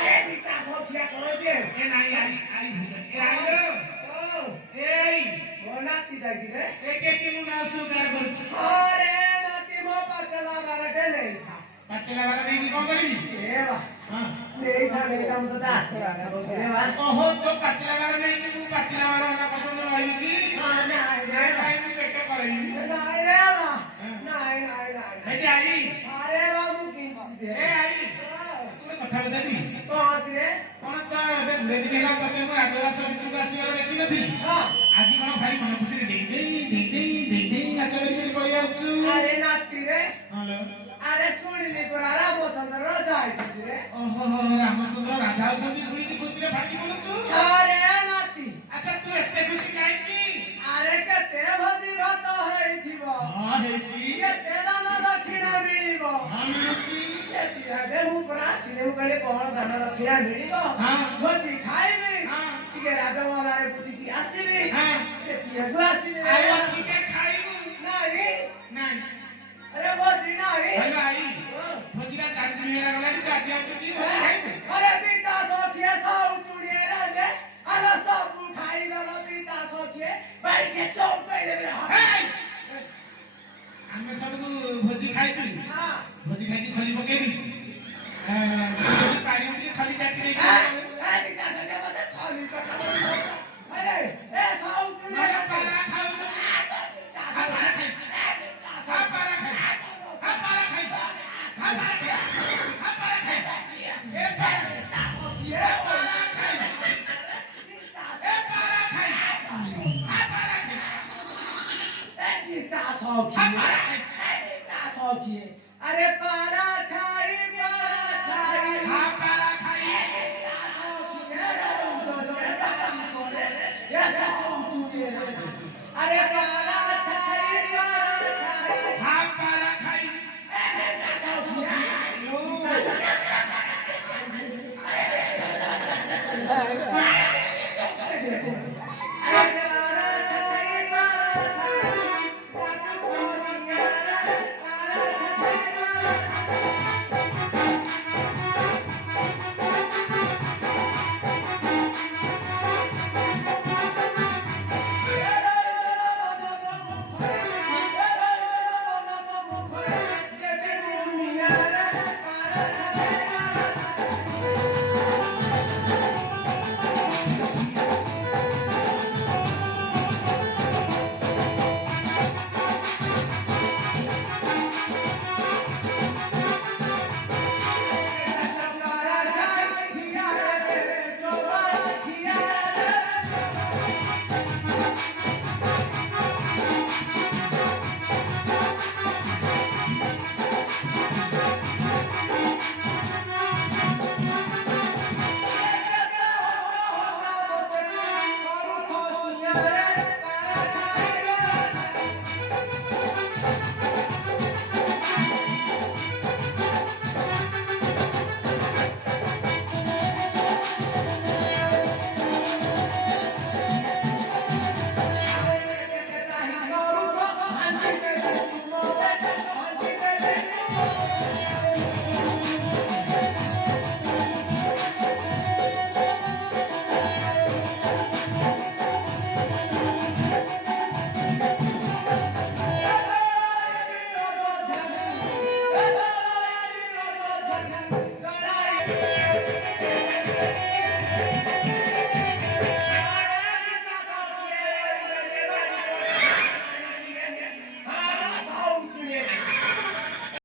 अरे दिखता सोचिया करो दे ए नाही आई ए आई रो ओ ए बोला किदा गिरे एक एक नु ना स्वीकार करू अरे नाती मो पचला बारटे नहीं था पचला बारा नहीं कौन करी ए वाह हां नहीं था मेरे काम तो दास रे वाह ओहो तो पचला बारा नहीं मु पचला बारा ना पतो तो रही थी हां ना रे भाई मु देख के पड़ई नहीं रे वाह नहीं ए आई अरे बाबू की ए आई तू कथा बजानी कौन रे कोन तो बेदिन हेला तमे मो आदिवासी मित्र आसीबार देखि नथि हां आज कोन भाई मन खुशी डिंग नाच करी पड़ी आछु अरे नाती रे हेलो अरे सुनिली पर रामचंद्र जाई रे ओहो रामचंद्र राजा अछंती सुनी खुशी रे फाटी बोलछु अरे नाती अच्छा तू एते खुशी काई की अरे केते भजी रत हेइथिबो हां हेची केते दान दक्षिणा मिलिबो हां मिलुची सेतिया दे मु परा सिनेम कले कोन दान दक्षिणा मिलिबो हां भजी खाइबी हां टिके राजमहलारे बुद्धि की आसीबी हां सेतिया गु आसीबी आई अछि के खाइबू नाही नाही अरे भजी नाही हेलो आई भजी का 4 दिन हेला गला ती आज आउ की भजी खाइबू अरे पिता सोखिए सौ टुड़िए रे अला सब खाई गला पिता सोखिए भाई के चौक पे दे आमे सब भजी खाइती हां भजी खाइती खली पके दी पारी उठी खली जाती नहीं ए पिता से मत खाली कटा अरे ए सौ टुड़िए पारा खाऊ पिता से पारा खाई पारा खाई पारा खाई पारा खाई ए पारा सोखिए पारा खाई ए पारा खाई पारा खाई पिता सोखिए अरे पारा खाई हां पारा खाई पिता सोखिए रे ऐसा टुड़िए अरे पारा खाई हां पारा खाई